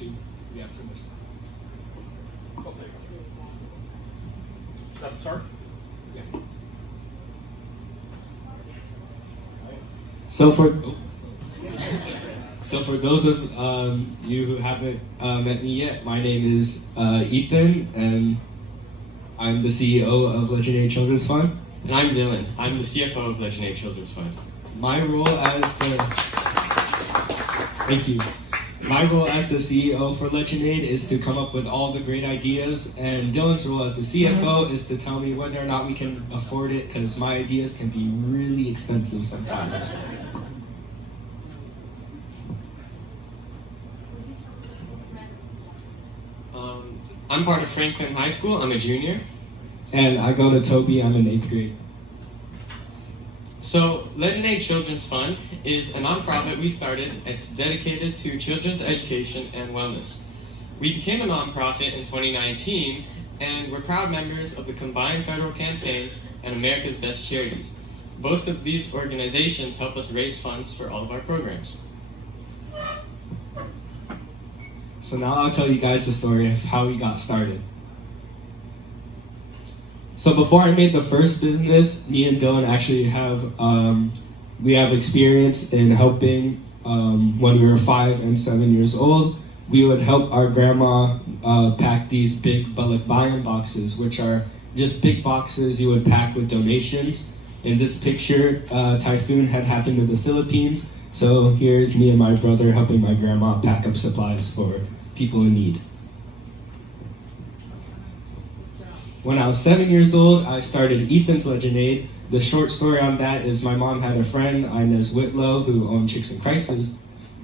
We have too much time. Oh, there you go. That's start? Yeah. So for those of you who haven't met me yet, my name is Ethan, and I'm the CEO of Legendary Children's Fund. And I'm Dylan. I'm the CFO of Legendary Children's Fund. My role as the Thank you. My role as the CEO for Legendade is to come up with all the great ideas, and Dylan's role as the CFO is to tell me whether or not we can afford it, because my ideas can be really expensive sometimes. I'm part of Franklin High School. I'm a junior. And I go to Toby, I'm in 8th grade. So, Legendary Children's Fund is a nonprofit we started. It's dedicated to children's education and wellness. We became a nonprofit in 2019, and we're proud members of the Combined Federal Campaign and America's Best Charities. Both of these organizations help us raise funds for all of our programs. So now I'll tell you guys the story of how we got started. So before I made the first business, me and Dylan actually have experience in helping when we were 5 and 7 years old. We would help our grandma pack these big balikbayan boxes, which are just big boxes you would pack with donations. In this picture, typhoon had happened in the Philippines, so here's me and my brother helping my grandma pack up supplies for people in need. When I was 7 years old, I started Ethan's Legendade. The short story on that is my mom had a friend, Inez Whitlow, who owned Chicks in Crisis,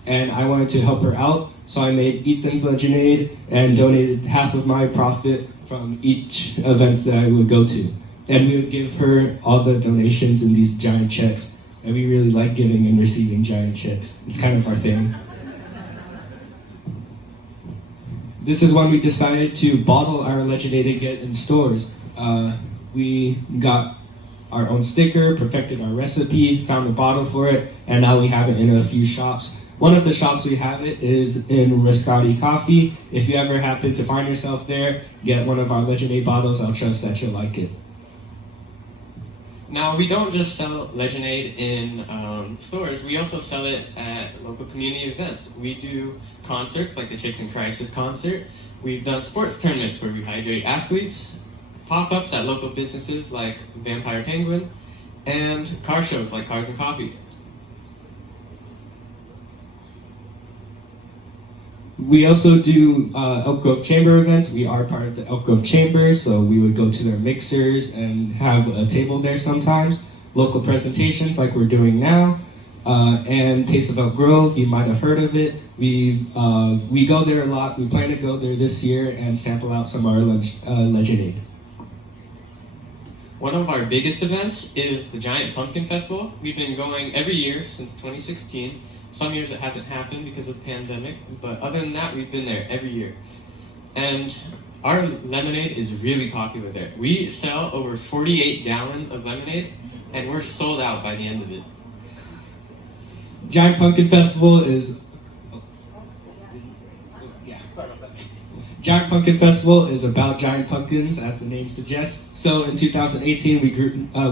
and I wanted to help her out, so I made Ethan's Legendade and donated half of my profit from each event that I would go to. And we would give her all the donations in these giant checks, and we really like giving and receiving giant checks. It's kind of our thing. This is when we decided to bottle our Legendade and get in stores. We got our own sticker, perfected our recipe, found a bottle for it, and now we have it in a few shops. One of the shops we have it is in Riscotti Coffee. If you ever happen to find yourself there, get one of our Legendade bottles. I'll trust that you'll like it. Now, we don't just sell Legendade in stores, we also sell it at local community events. We do concerts like the Chicks in Crisis concert. We've done sports tournaments where we hydrate athletes, pop-ups at local businesses like Vampire Penguin, and car shows like Cars and Coffee. We also do Elk Grove Chamber events. We are part of the Elk Grove Chamber, so we would go to their mixers and have a table there sometimes. Local presentations like we're doing now, and Taste of Elk Grove, you might have heard of it. We go there a lot. We plan to go there this year and sample out some of our Legendade. One of our biggest events is the Giant Pumpkin Festival. We've been going every year since 2016. Some years it hasn't happened because of the pandemic, but other than that, we've been there every year. And our lemonade is really popular there. We sell over 48 gallons of lemonade, and we're sold out by the end of it. Giant Pumpkin Festival is Giant Pumpkin Festival is about giant pumpkins, as the name suggests. So in 2018,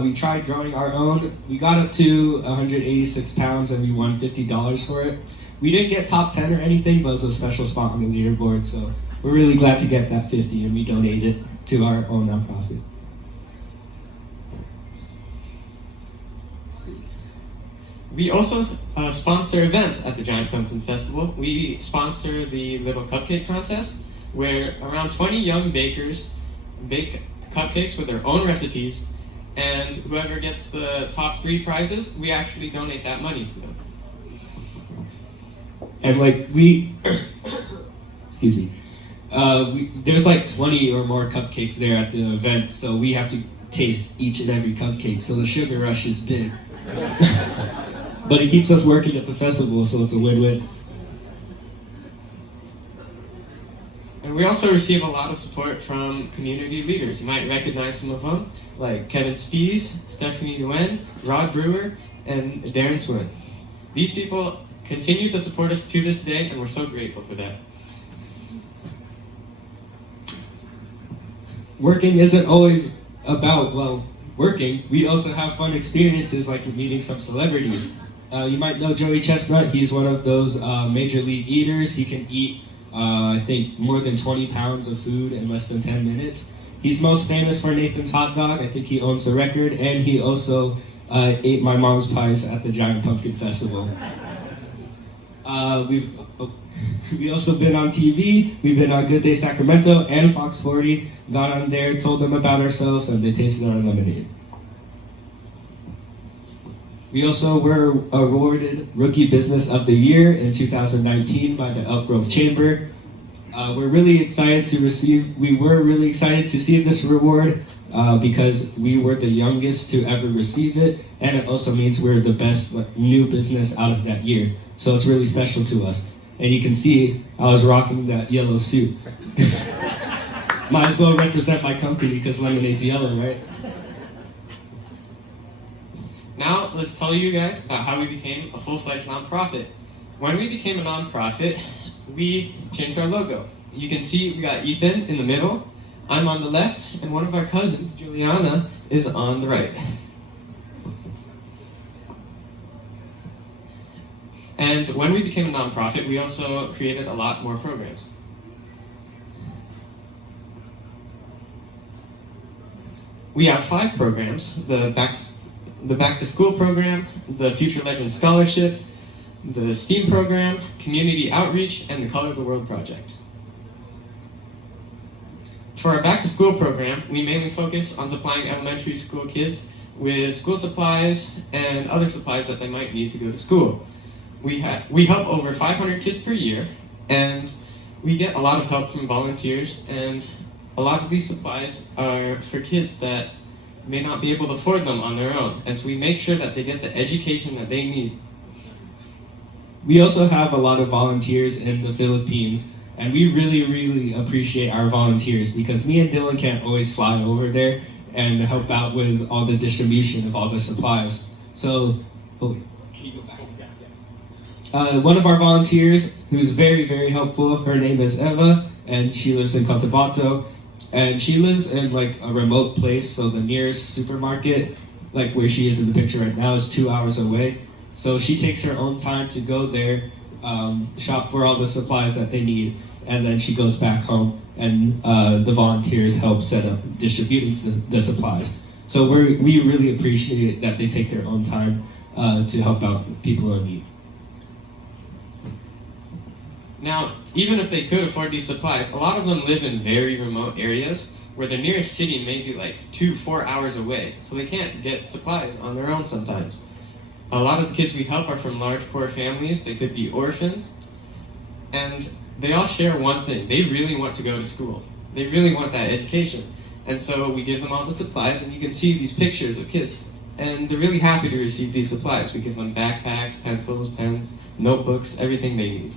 we tried growing our own. We got up to 186 pounds and we won $50 for it. We didn't get top 10 or anything, but it was a special spot on the leaderboard. So we're really glad to get that 50, and we donate it to our own nonprofit. We also sponsor events at the Giant Pumpkin Festival. We sponsor the Little Cupcake Contest, where around 20 young bakers bake cupcakes with their own recipes, and whoever gets the top 3 prizes, we actually donate that money to them. And excuse me, there's like 20 or more cupcakes there at the event, so we have to taste each and every cupcake, so the sugar rush is big. But it keeps us working at the festival, so it's a win-win. And we also receive a lot of support from community leaders. You might recognize some of them, like Kevin Spees, Stephanie Nguyen, Rod Brewer, and Darren Swin. These people continue to support us to this day, and we're so grateful for that. working isn't always about, well, working. We also have fun experiences like meeting some celebrities. You might know Joey Chestnut. He's one of those major league eaters. He can eat, I think, more than 20 pounds of food in less than 10 minutes. He's most famous for Nathan's Hot Dog. I think he owns the record, and he also ate my mom's pies at the Giant Pumpkin Festival. We also been on TV. We've been on Good Day Sacramento and Fox 40. Got on there, told them about ourselves, and they tasted our lemonade. We also were awarded Rookie Business of the Year in 2019 by the Elk Grove Chamber. We were really excited to receive this reward because we were the youngest to ever receive it, and it also means we're the best new business out of that year. So it's really special to us. And you can see I was rocking that yellow suit. Might as well represent my company because lemonade's yellow, right? Now, let's tell you guys about how we became a full-fledged nonprofit. When we became a nonprofit, we changed our logo. You can see we got Ethan in the middle, I'm on the left, and one of our cousins, Juliana, is on the right. And when we became a nonprofit, we also created a lot more programs. We have 5 programs: the Back to School program, the Future Legends Scholarship, the STEAM program, Community Outreach, and the Color the World project. For our Back to School program, we mainly focus on supplying elementary school kids with school supplies and other supplies that they might need to go to school. We help over 500 kids per year, and we get a lot of help from volunteers, and a lot of these supplies are for kids that may not be able to afford them on their own, and so we make sure that they get the education that they need. We also have a lot of volunteers in the Philippines, and we really appreciate our volunteers because me and Dylan can't always fly over there and help out with all the distribution of all the supplies. So, can you go back? One of our volunteers who's very helpful, her name is Eva, and she lives in Cotabato. And she lives in like a remote place, so the nearest supermarket, like where she is in the picture right now, is 2 hours away. So she takes her own time to go there, shop for all the supplies that they need, and then she goes back home, and the volunteers help set up distributing the supplies. So we really appreciate that they take their own time to help out people in need. Now, even if they could afford these supplies, a lot of them live in very remote areas where the nearest city may be like 2-4 hours away, so they can't get supplies on their own sometimes. A lot of the kids we help are from large poor families. They could be orphans, and they all share one thing: they really want to go to school. They really want that education, and so we give them all the supplies, and you can see these pictures of kids, and they're really happy to receive these supplies. We give them backpacks, pencils, pens, notebooks, everything they need.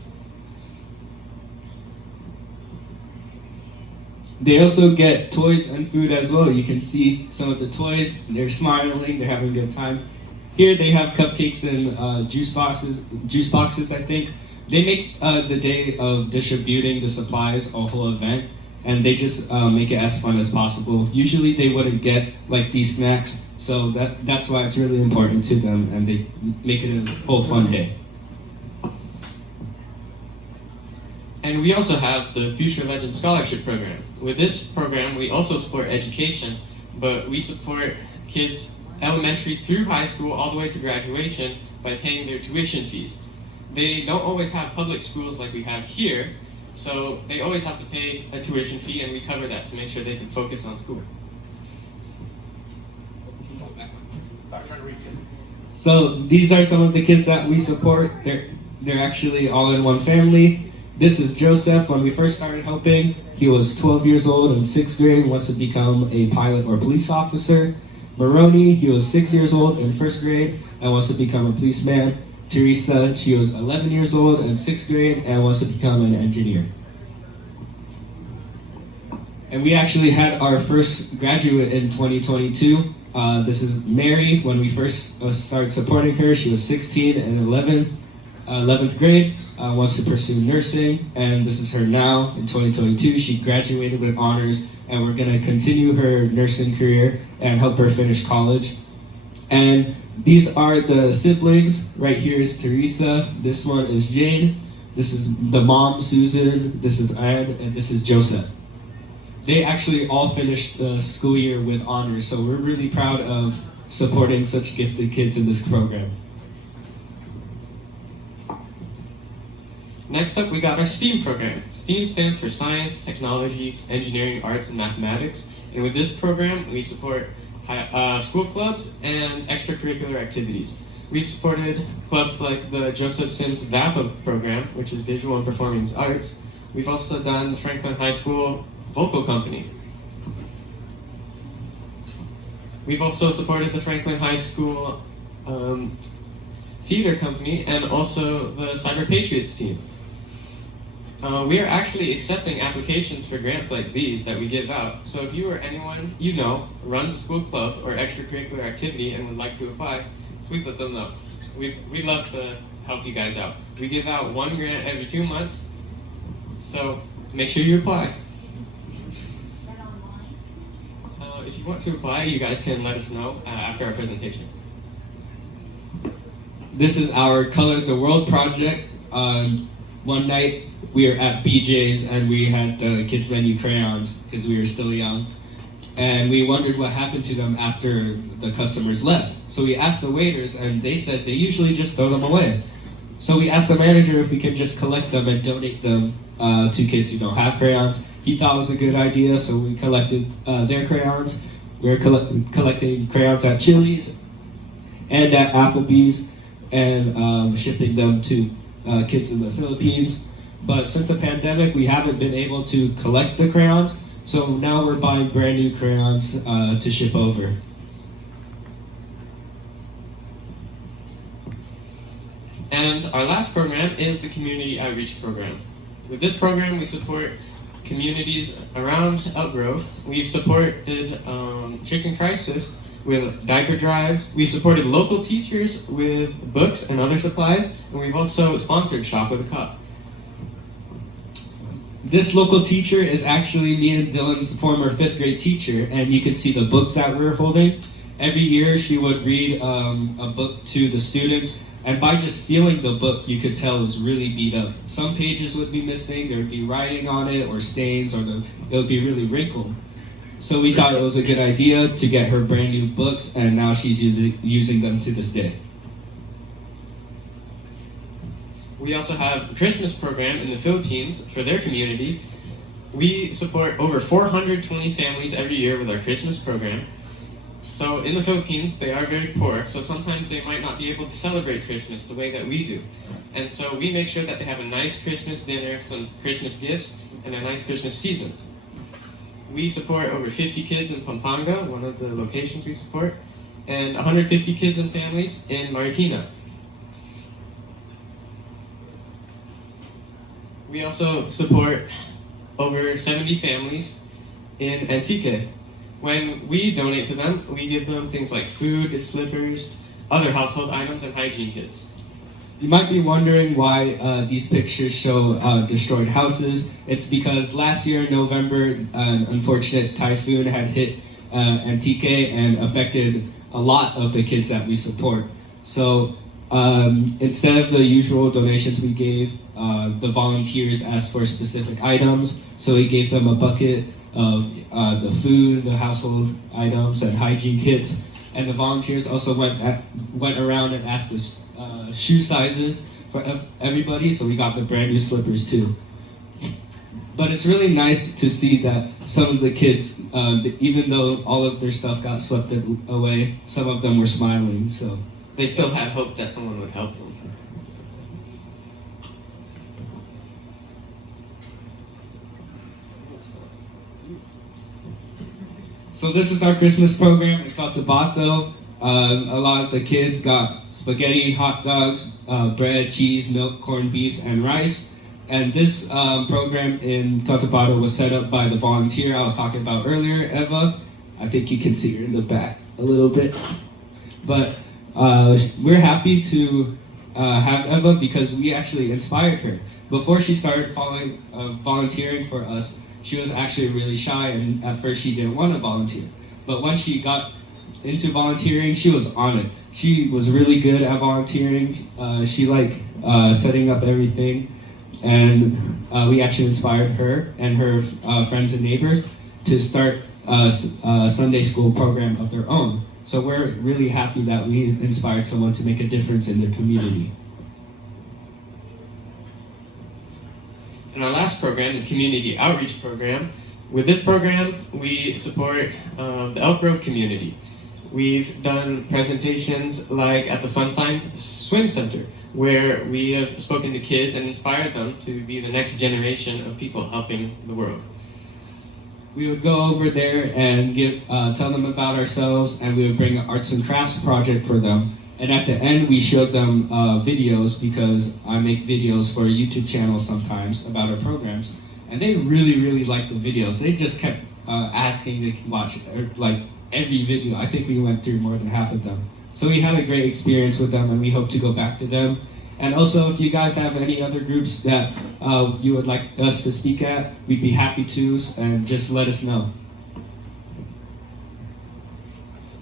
They also get toys and food as well. You can see some of the toys. They're smiling. They're having a good time. Here they have cupcakes and juice boxes. I think they make the day of distributing the supplies a whole event, and they just make it as fun as possible. Usually they wouldn't get like these snacks, so that's why it's really important to them, and they make it a whole fun day. And we also have the Future Legends Scholarship Program. With this program, we also support education, but we support kids elementary through high school all the way to graduation by paying their tuition fees. They don't always have public schools like we have here, so they always have to pay a tuition fee, and we cover that to make sure they can focus on school. So these are some of the kids that we support. They're actually all in one family. This is Joseph. When we first started helping, he was 12 years old in 6th grade and wants to become a pilot or police officer. Maroni, he was 6 years old in 1st grade and wants to become a policeman. Teresa, she was 11 years old in 6th grade and wants to become an engineer. And we actually had our first graduate in 2022. This is Mary. When we first started supporting her, she was 16 and 11. 11th grade, wants to pursue nursing, and this is her now in 2022. She graduated with honors, and we're going to continue her nursing career and help her finish college. And these are the siblings. Right here is Teresa. This one is Jade. This is the mom, Susan. This is Anne, and this is Joseph. They actually all finished the school year with honors, so we're really proud of supporting such gifted kids in this program. Next up, we got our STEAM program. STEAM stands for Science, Technology, Engineering, Arts, and Mathematics. And with this program, we support school clubs and extracurricular activities. We've supported clubs like the Joseph Sims VAPA program, which is Visual and Performing Arts. We've also done the Franklin High School Vocal Company. We've also supported the Franklin High School Theater Company and also the Cyber Patriots team. We are actually accepting applications for grants like these that we give out. So if you or anyone you know runs a school club or extracurricular activity and would like to apply, please let them know. We'd love to help you guys out. We give out one grant every 2 months, so make sure you apply. If you want to apply, you guys can let us know after our presentation. This is our Color the World project. One night we were at BJ's and we had the kids menu crayons because we were still young. And we wondered what happened to them after the customers left. So we asked the waiters and they said they usually just throw them away. So we asked the manager if we could just collect them and donate them to kids who don't have crayons. He thought it was a good idea, so we collected their crayons. We were collecting crayons at Chili's and at Applebee's and shipping them to kids in the Philippines. But since the pandemic, we haven't been able to collect the crayons, so now we're buying brand new crayons to ship over. And our last program is the Community Outreach Program. With this program, we support communities around Elk Grove. We've supported Chicks in Crisis with diaper drives. We've supported local teachers with books and other supplies, and we've also sponsored Shop with a Cup. This local teacher is actually me and Dylan's former 5th grade teacher, and you can see the books that we're holding. Every year she would read a book to the students, and by just feeling the book, you could tell it was really beat up. Some pages would be missing, there would be writing on it, or stains, or it would be really wrinkled. So we thought it was a good idea to get her brand new books, and now she's using them to this day. We also have a Christmas program in the Philippines for their community. We support over 420 families every year with our Christmas program. So in the Philippines, they are very poor, so sometimes they might not be able to celebrate Christmas the way that we do. And so we make sure that they have a nice Christmas dinner, some Christmas gifts, and a nice Christmas season. We support over 50 kids in Pampanga, one of the locations we support, and 150 kids and families in Marikina. We also support over 70 families in Antique. When we donate to them, we give them things like food, slippers, other household items, and hygiene kits. You might be wondering why these pictures show destroyed houses. It's because last year in November, an unfortunate typhoon had hit Antique and affected a lot of the kids that we support. So instead of the usual donations we gave, the volunteers asked for specific items. So we gave them a bucket of the food, the household items, and hygiene kits. And the volunteers also went around and asked us shoe sizes for everybody, so we got the brand new slippers too. But it's really nice to see that some of the kids, even though all of their stuff got swept away, some of them were smiling. So they still had hope that someone would help them. So this is our Christmas program. We called Tabato. A lot of the kids got spaghetti, hot dogs, bread, cheese, milk, corned beef, and rice. And this program in Cotabato was set up by the volunteer I was talking about earlier, Eva. I think you can see her in the back a little bit. But we're happy to have Eva because we actually inspired her. Before she started volunteering for us, she was actually really shy, and at first she didn't want to volunteer. But once she got into volunteering, she was on it. She was really good at volunteering. She liked setting up everything, and we actually inspired her and her friends and neighbors to start a Sunday school program of their own. So we're really happy that we inspired someone to make a difference in their community. And our last program, the Community Outreach Program, with this program, we support the Elk Grove community. We've done presentations like at the Sunshine Swim Center, where we have spoken to kids and inspired them to be the next generation of people helping the world. We would go over there and tell them about ourselves, and we would bring an arts and crafts project for them. And at the end, we showed them videos, because I make videos for a YouTube channel sometimes about our programs. And they really, really liked the videos. They just kept asking to watch like every video. I think we went through more than half of them. So we had a great experience with them, and we hope to go back to them. And also, if you guys have any other groups that you would like us to speak at, we'd be happy to, and just let us know.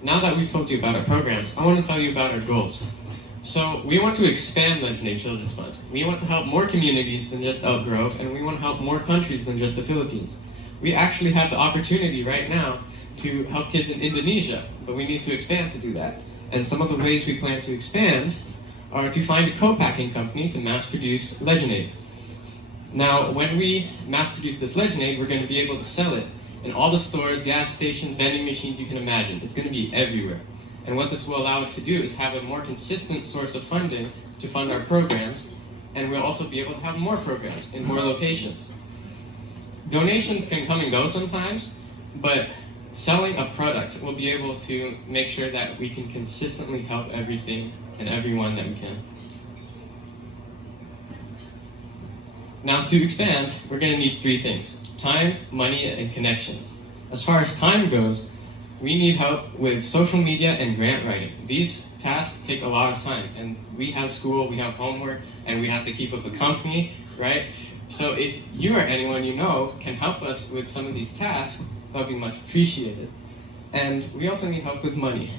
Now that we've told you about our programs, I want to tell you about our goals. So we want to expand Legendary Children's Fund. We want to help more communities than just Elk Grove, and we want to help more countries than just the Philippines. We actually have the opportunity right now to help kids in Indonesia, but we need to expand to do that. And some of the ways we plan to expand are to find a co-packing company to mass produce Legendade. Now, when we mass produce this Legendade, we're going to be able to sell it in all the stores, gas stations, vending machines you can imagine. It's going to be everywhere. And what this will allow us to do is have a more consistent source of funding to fund our programs, and we'll also be able to have more programs in more locations. Donations can come and go sometimes, but selling a product will be able to make sure that we can consistently help everything and everyone that we can. Now, to expand, we're going to need three things: time, money, and connections. As far as time goes, we need help with social media and grant writing. These tasks take a lot of time, and we have school, we have homework, and we have to keep up a company, right? So if you or anyone you know can help us with some of these tasks, that would be much appreciated. And we also need help with money.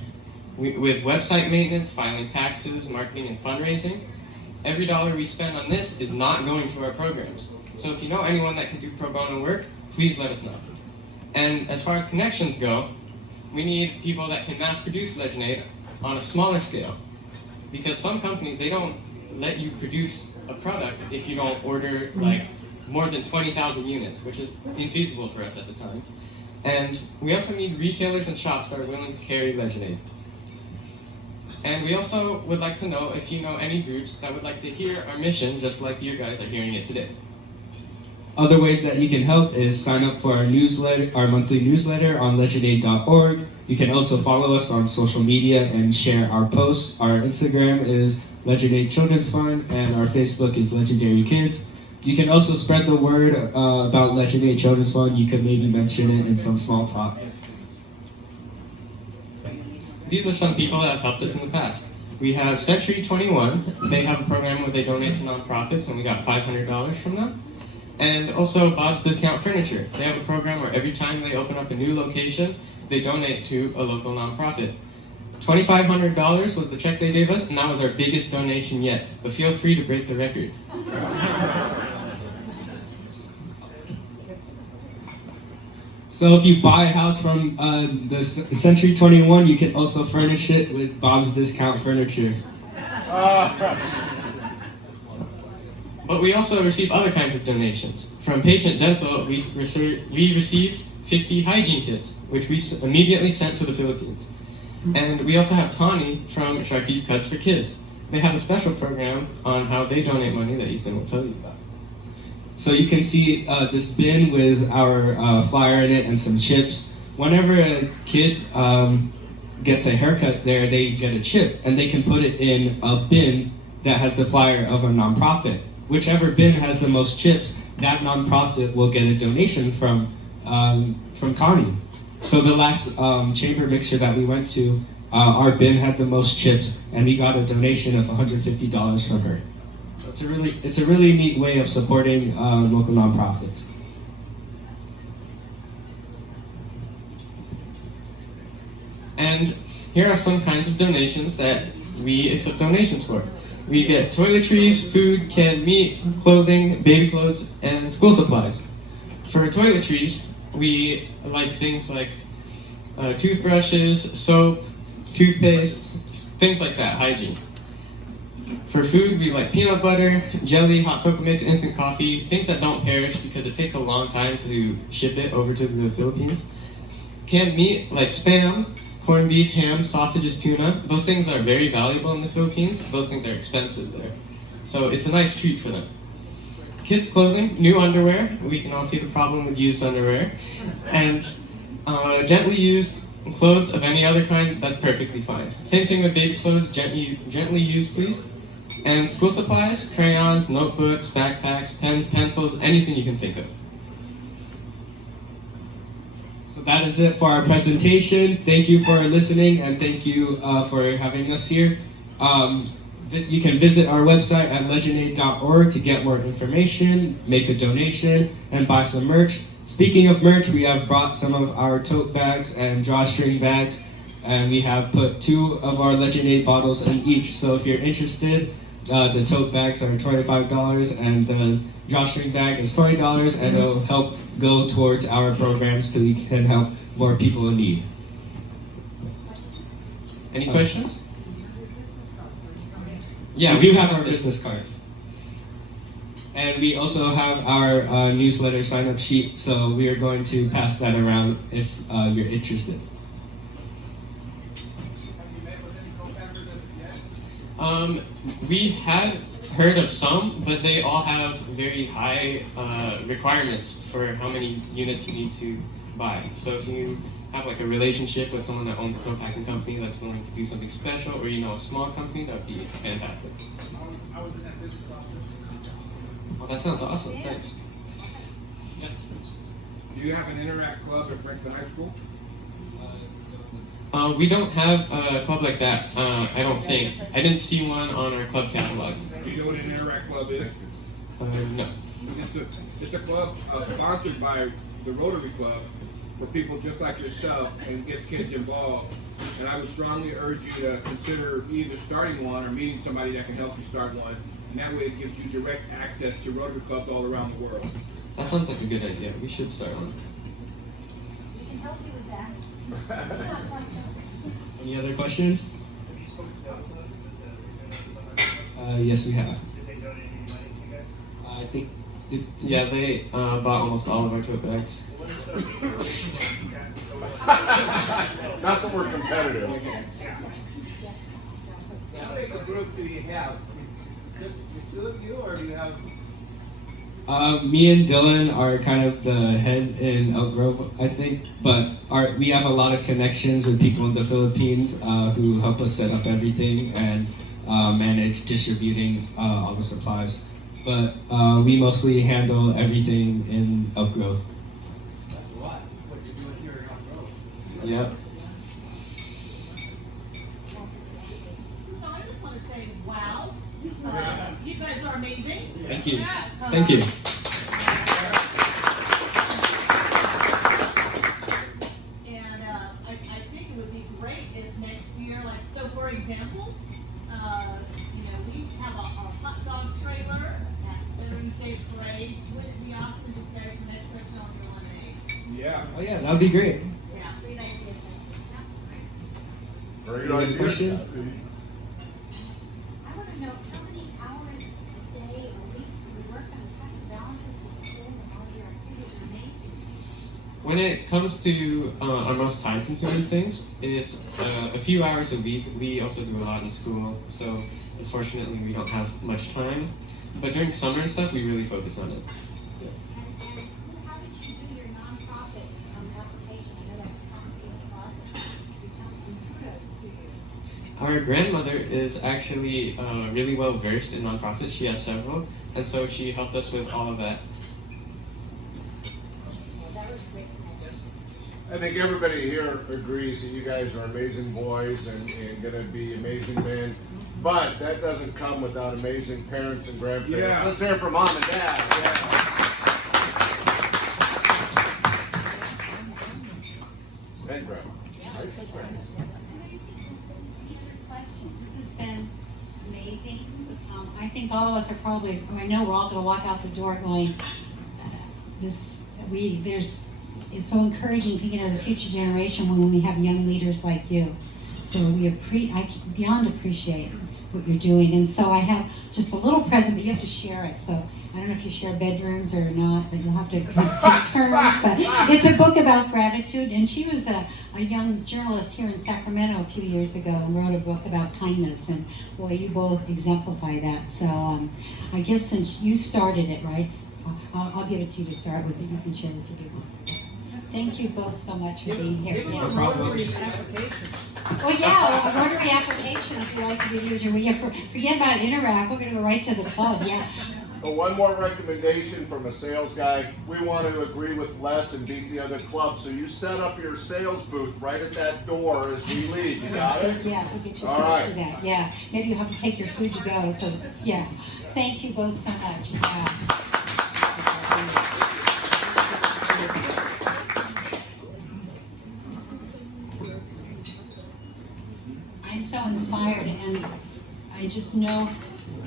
With website maintenance, filing taxes, marketing, and fundraising. Every dollar we spend on this is not going to our programs. So if you know anyone that can do pro bono work, please let us know. And as far as connections go, we need people that can mass produce Legendade on a smaller scale. Because some companies, they don't let you produce a product if you don't order like more than 20,000 units, which is infeasible for us at the time. And we also need retailers and shops that are willing to carry Legendade. And we also would like to know if you know any groups that would like to hear our mission just like you guys are hearing it today. Other ways that you can help is sign up for our newsletter, our monthly newsletter on legendade.org. You can also follow us on social media and share our posts. Our Instagram is Legendary Children's Fund, and our Facebook is Legendary Kids. You can also spread the word about Legendary Children's Fund. You can maybe mention it in some small talk. These are some people that have helped us in the past. We have Century 21. They have a program where they donate to nonprofits, and we got $500 from them. And also Bob's Discount Furniture. They have a program where every time they open up a new location, they donate to a local nonprofit. $2,500 was the check they gave us, and that was our biggest donation yet. But feel free to break the record. So if you buy a house from the Century 21, you can also furnish it with Bob's Discount Furniture. But we also receive other kinds of donations. From Patient Dental, we received 50 hygiene kits, which we immediately sent to the Philippines. And we also have Connie from Sharky's Cuts for Kids. They have a special program on how they donate money that Ethan will tell you about. So you can see this bin with our flyer in it and some chips. Whenever a kid gets a haircut there, they get a chip, and they can put it in a bin that has the flyer of a nonprofit. Whichever bin has the most chips, that nonprofit will get a donation from Connie. So the last chamber mixer that we went to, our bin had the most chips, and we got a donation of $150 from her. So it's a really neat way of supporting local nonprofits. And here are some kinds of donations that we accept donations for. We get toiletries, food, canned meat, clothing, baby clothes, and school supplies. For toiletries, we like things like toothbrushes, soap, toothpaste, things like that, hygiene. For food, we like peanut butter, jelly, hot cocoa mix, instant coffee, things that don't perish because it takes a long time to ship it over to the Philippines. Canned meat like Spam, corned beef, ham, sausages, tuna. Those things are very valuable in the Philippines. Those things are expensive there. So it's a nice treat for them. Kids' clothing, new underwear. We can all see the problem with used underwear. And gently used clothes of any other kind, that's perfectly fine. Same thing with baby clothes, gently used, please. And school supplies, crayons, notebooks, backpacks, pens, pencils, anything you can think of. So that is it for our presentation. Thank you for listening, and thank you for having us here. You can visit our website at legendaid.org to get more information, make a donation, and buy some merch. Speaking of merch, we have brought some of our tote bags and drawstring bags, and we have put 2 of our Legendaid bottles in each. So if you're interested, the tote bags are $25 and the drawstring bag is $20, and it'll help go towards our programs so we can help more people in need. Any questions? Yeah, we do have our business cards. And we also have our newsletter sign-up sheet, so we are going to pass that around if you're interested. We had heard of some, but they all have very high requirements for how many units you need to buy. So if you have like a relationship with someone that owns a co-packing company that's willing to do something special, or you know a small company, that would be fantastic. I was in that business also. Oh, that sounds awesome. Thanks. Yeah. Do you have an Interact club at Franklin High School? We don't have a club like that, I don't think. I didn't see one on our club catalog. Do you know what an Interact club is? No. It's a club sponsored by the Rotary Club for people just like yourself, and gets kids involved. And I would strongly urge you to consider either starting one or meeting somebody that can help you start one. And that way it gives you direct access to Rotary clubs all around the world. That sounds like a good idea. We should start one. We can help you with that. Any other questions? Yes, we have. Did they donate any money to you guys? I think. Yeah, they bought almost all of our tote bags. What is the Not that we're competitive. How big a group do you have? Just the 2 of you, or do you have? Me and Dylan are kind of the head in Elk Grove, I think, but we have a lot of connections with people in the Philippines who help us set up everything and manage distributing all the supplies. But we mostly handle everything in Elk Grove. That's a lot. What you're doing here in Elk Grove. Yep. So I just want to say, wow, you guys are amazing. Thank you. Yeah. Thank you. And I think it would be great if next year, like, so for example, we have a hot dog trailer at Veterans Day Parade. Would it be awesome if you guys next year sell your lemonade? Yeah. Oh yeah, that would be great. Yeah, great idea. Very Any other questions? I want to know how many hours a day or week we work on this balances with school and all your activities. Amazing. When it comes to our most time-consuming things, it's a few hours a week. We also do a lot in school, so unfortunately we don't have much time. But during summer and stuff, we really focus on it. Yeah. And how did you do your nonprofit application? I know that's a complicated process. Kudos to you. Our grandmother is actually really well versed in nonprofits. She has several, and so she helped us with all of that. Well, that was great. I think everybody here agrees that you guys are amazing boys and gonna be amazing men. But that doesn't come without amazing parents and grandparents. Yeah. Let's hear it for mom and dad. Yeah. And grandma. I said grandma. Questions. This has been amazing. I think all of us are probably, I know we're all going to walk out the door going, it's so encouraging thinking of the future generation when we have young leaders like you. So I beyond appreciate what you're doing. And so I have just a little present, but you have to share it. So I don't know if you share bedrooms or not, but you'll have to take turns. But it's a book about gratitude. And she was a young journalist here in Sacramento a few years ago and wrote a book about kindness. And boy, you both exemplify that. So I guess since you started it, right, I'll give it to you to start with, but you can share with your people. Thank you both so much for being here. Give them Yeah. a Rotary application. Well, yeah, a Rotary application if you like to give your, forget about Interact, we're going to go right to the club, yeah. So one more recommendation from a sales guy. We want to agree with Les and beat the other club. So you set up your sales booth right at that door as we leave. You got it? Yeah, we'll get you All set up right. for that, yeah. Maybe you'll have to take your food to go, so, yeah. Thank you both so much. Yeah. I'm so inspired, and I just know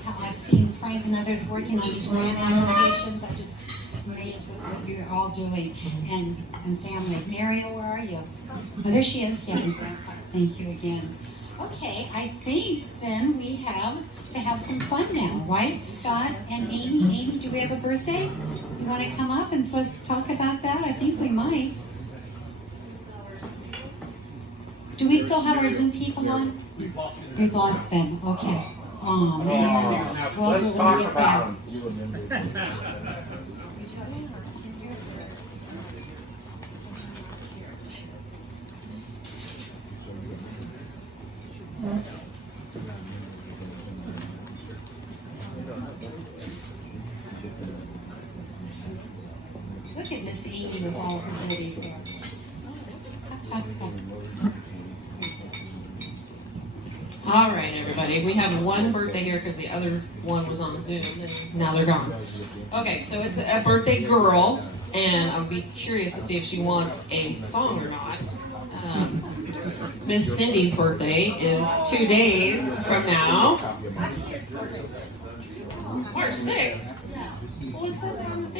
how I've seen Frank and others working on these grant applications. I just amazed with what you're all doing, and family. Mario, where are you? Oh, there she is. Yeah, thank you again. Okay, I think then we have to have some fun now, right? Scott and Amy. Amy, do we have a birthday? You want to come up and let's talk about that? I think we might. Do we still have our Zoom people on? We've lost them. Okay. Oh man. Well, Let's we'll talk get about back. them. Look at Miss Amy with all her goodies there. All right, everybody. We have one birthday here because the other one was on Zoom, and now they're gone. Okay, so it's a birthday girl, and I'll be curious to see if she wants a song or not. Miss Cindy's birthday is 2 days from now. March 6th? Well, it says that on the thing.